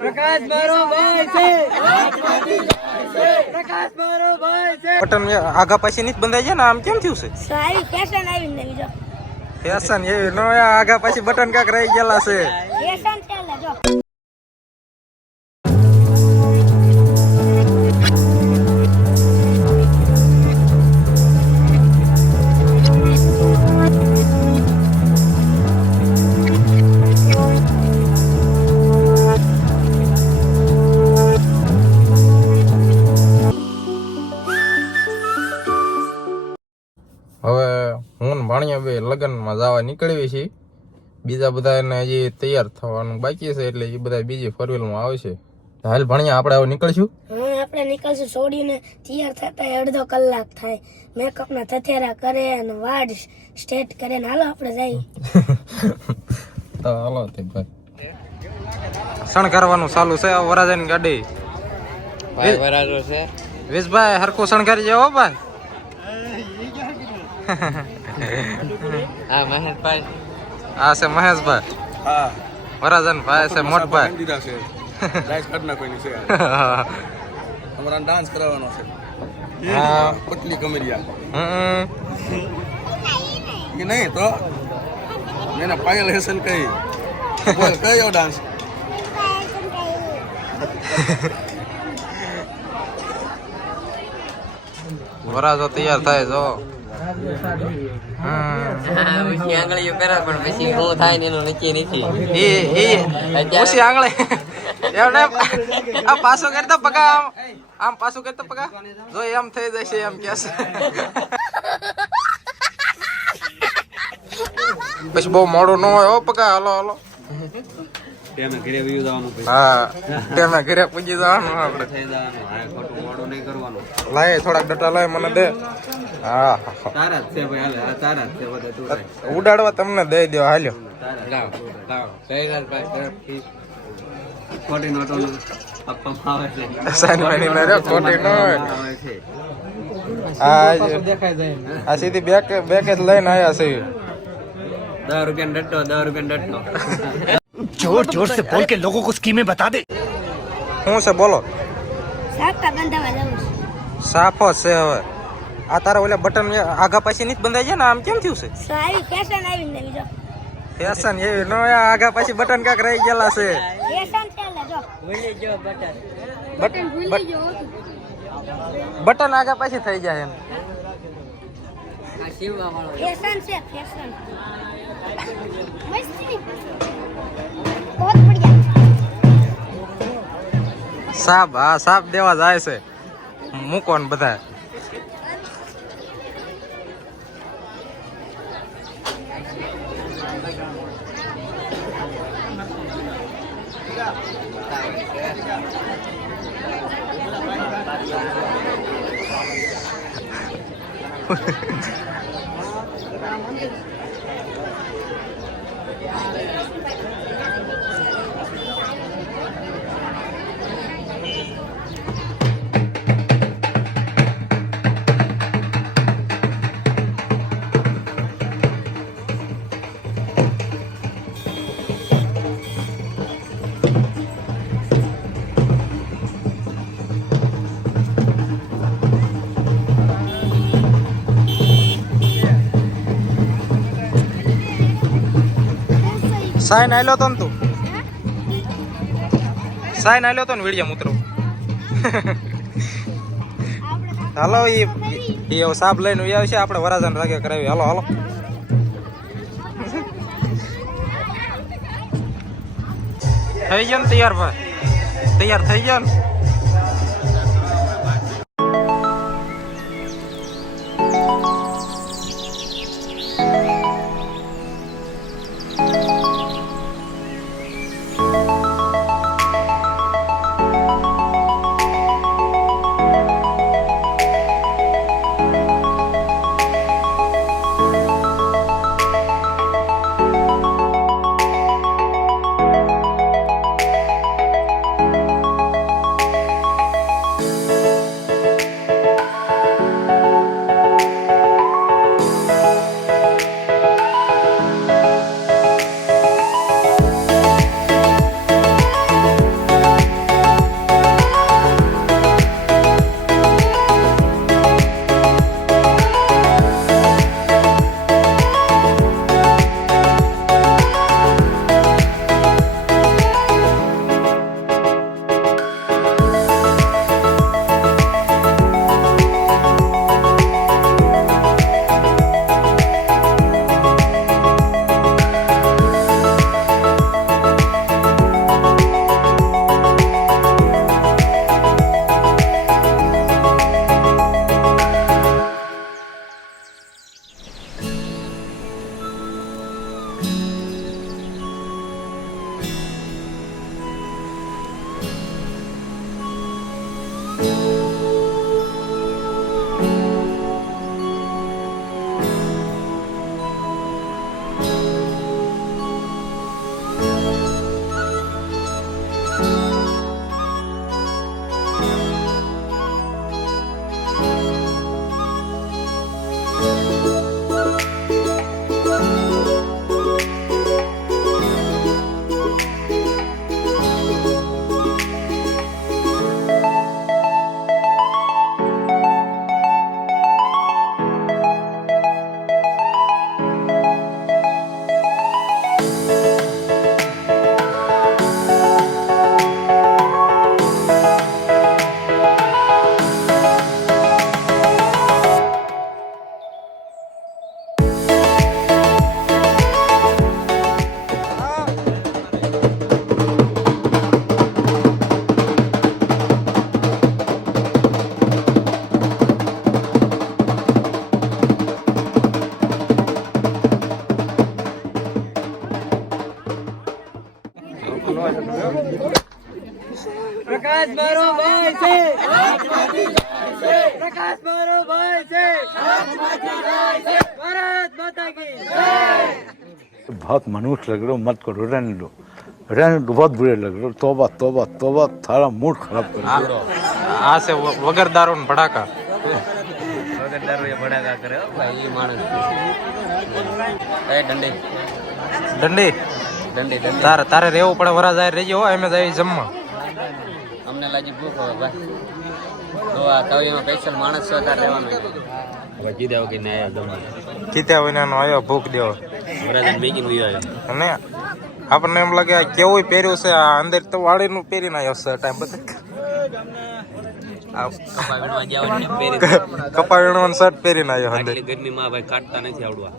પ્રકાશ મારો ભાઈ છે. પ્રકાશ મારો ભાઈ છે. બટન આગા પાછી નથી બંધાય છે ને આમ કેમ થયું છે? સારી ફેશન આવી નવી જો. ફેશન એવી નો આગા પાછી બટન કાક રહી ગયેલા છે. ફેશન ચાલે જો. હવે હું ને ભાણિયા બે લગ્નમાં જવા નીકળવી છીએ. બીજા બધાને હજી તૈયાર થવાનું બાકી છે એટલે એ બધા બીજી ફોરવ્હીલમાં આવશે. હાલ ભાણિયા આપણે હવે નીકળશું. હા આપણે નીકળશું. છોડીને તૈયાર થતા અડધો કલાક થાય. મેકઅપ ના થથેરા કરે અને વાળ સ્ટ્રેટ કરે ને હાલો આપણે જઈએ. તો હાલો તે ભાઈ શણગારવાનું ચાલુ છે. વરાજાની ગાડી ભાઈ વરાજો છે. વેશભાઈ હરખું શણગારી જાઓ ભાઈ. આ મહેશભાઈ. આ છે મહેશભાઈ. હા વરાજન ભાઈ છે મોટભાઈ. દીધા છે ડાન્સ કરના કોઈની છે અમારા ડાન્સ કરાવવાનો છે. હા પતલી કમરિયા હમ કે નહીં તો મેને પાયલ હેસન કહી બોલ કયો ડાન્સ વરાજો તૈયાર થાય જો. પછી આંગળીઓ કરે પણ પછી શું થાય ને એનું નક્કી નથી. ઓછી આંગળે એમને આ પાછો કરતો પગા આમ પાછું કરતો પગા જો એમ થઈ જશે એમ કે છે. પછી બહુ મોડું ન હોય હો પગા. હાલો હાલો ટેમે ઘરે વયું જવાનું હા તેમે ઘરે પૂજી જવાનું આપણે. થઈ જવાનું આ ખોટું મોડું નહીં કરવાનું. લાય થોડાક ડટા લાય મને દે. હા તારા જ છે ભાઈ હાલે આ તારા જ છે બધા તું ઉડાડવા તમને દઈ દો હાલ્યો. લાવ લાવ જયરાજભાઈ તરફથી ખોટી નોટોનો આપવામાં આવે છે. સાનવાની ના રે ખોટી ન હોય. આવે છે આ સીધી બેક જ લઈને આયા છે. 10 રૂપિયાનો ડટ્ટો 10 રૂપિયાનો ડટ્ટો जोर जोर से बोल के लोगों को स्कीमें बता दे. શું છે બોલો? સાપા બંધાવા જવું છે. સાફો છે હવે. આ તારા ઓલા બટન આગા પાછી નથી બંધાય છે ને આમ કેમ થયું છે? સારી ફેશન આવી નવી જો. ફેશન એવી નો આગા પાછી બટન કાક રહી ગયેલા છે. ફેશન ચાલે જો. બટન આગા પાછી થઈ જાય એમ. ફેશન છે ફેશન. મસ્તી. बहुत बढ़िया. સાપ હા સાપ દેવા જાય છે. મૂકો ને બધા. સાઈન આલ્યો તો ને તું સાઈન આલ્યો તો ને વિડીયો ઉતરો. હાલો એ સાપ લઈને આવશે આપણે વરાજાને રાગે કરાવી. હાલો હાલો થઈ ગયો ને તૈયાર ભાઈ? તૈયાર થઈ ગયો ને? बहुत मनुष्य लग रहे हो, मत करो, रहने दो, बहुत बुरे लग रहे हो। तौबा तौबा तौबा, थारा मूड खराब कर दिया। આ છે વગર દારૂ ને ભડાકા. વગર દારૂ એ ભડાકા કરે હો ભાઈ એ માણસ એ દંડી દંડી દંડી દંડી તારે રહેવું પડે વરા જાય રહેજો હો એમ જ આવી જમવા. અમને લાજી ભૂખ હવે ભાઈ તો આ તવીમાં સ્પેશિયલ માણસ છે તાર રહેવાનું હવે કીધા કે ના આયા દમ કીધા વિના નો આવ્યો ભૂખ દેવો વરાજન મેગી નું આવ્યો અને આપણને એમ લાગે આ કેવું પહેર્યું છે આ અંદર તો વાડીનું પહેરીને આવ્યો છે ટાઈમ બધા કપા વીણવા જાવ ને પહેરી કપા વીણવાનું શર્ટ પહેરીને આવ્યો અંદર. આટલી ગરમીમાં ભાઈ કાટતા નથી આવડવા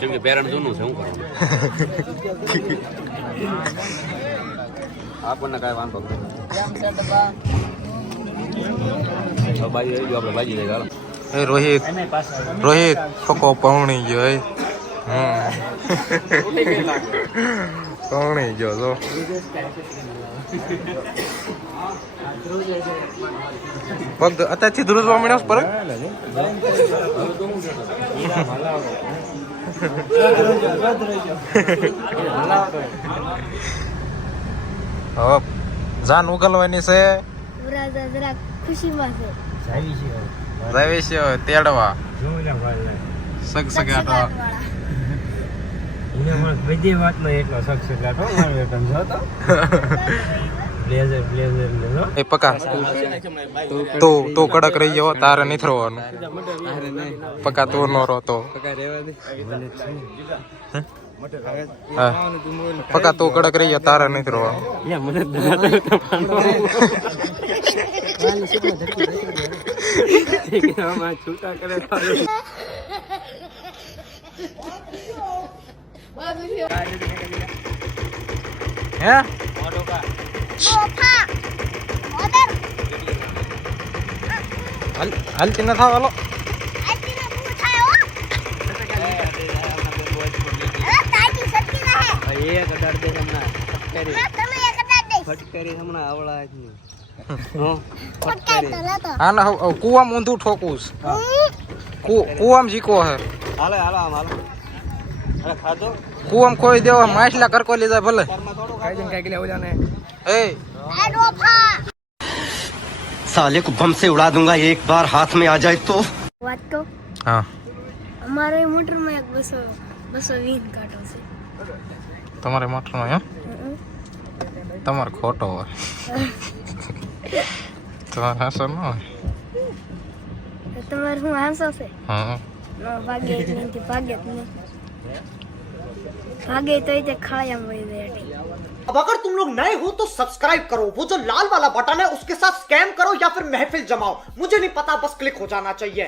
કેમ કે પેરણ જૂનું છે શું કરવાનું આપણને કાંઈ વાંધો નથી બાજી આવી ગયો આપણે બાજી લઈ ચાલો એ રોહિત ફકો પૌણી ગયો એ પૌણી ગયો તો પગ અત્યારથી ધ્રુજવા મળ્યો પર હવે જાન ઉગલવાની છે જરા ખુશીમાં છે જાવી છે તેડવા સગસગાટવા બધી વાતમાં એટલો સગસગાટો મારો સમજો તો બ્લેઝર નો એ પકા તું કડક રહી ગયો તારે નહીં થવાનું પકા તું નો રહો તો હા પકા તું કડક રહી ગયો તારે નહીં થવાનું છૂટા કરે હે હાલતી ન થાવ હાલો ફટકારી હમણાં આવડા હા ના કુવામાં ઊંધું ઠોકવું છે કુવામાં જીકો હે હાલે હાલો આમ હાલો અરે ખાધો કુવામાં ખોઈ દેવો માછલા કરકો લીધા ભલે એ साले को बम से उड़ा दूंगा एक बार हाथ में आ जाए तो। વાત તો હા અમારે મોટરમાં એક 220 કાંટો છે તમારે મોટરનો હે તમારે ખોટો હોય તમારે હાસો ન હોય તમારે શું હાંસો છે હા ભાગે નથી ભાગે જ નહીં ભાગે તો એ ખાળિયામાં વહી જાય अब अगर तुम लोग नए हो तो सब्सक्राइब करो, वो जो लाल वाला बटन है उसके साथ स्कैम करो या फिर महफिल जमाओ, मुझे नहीं पता, बस क्लिक हो जाना चाहिए।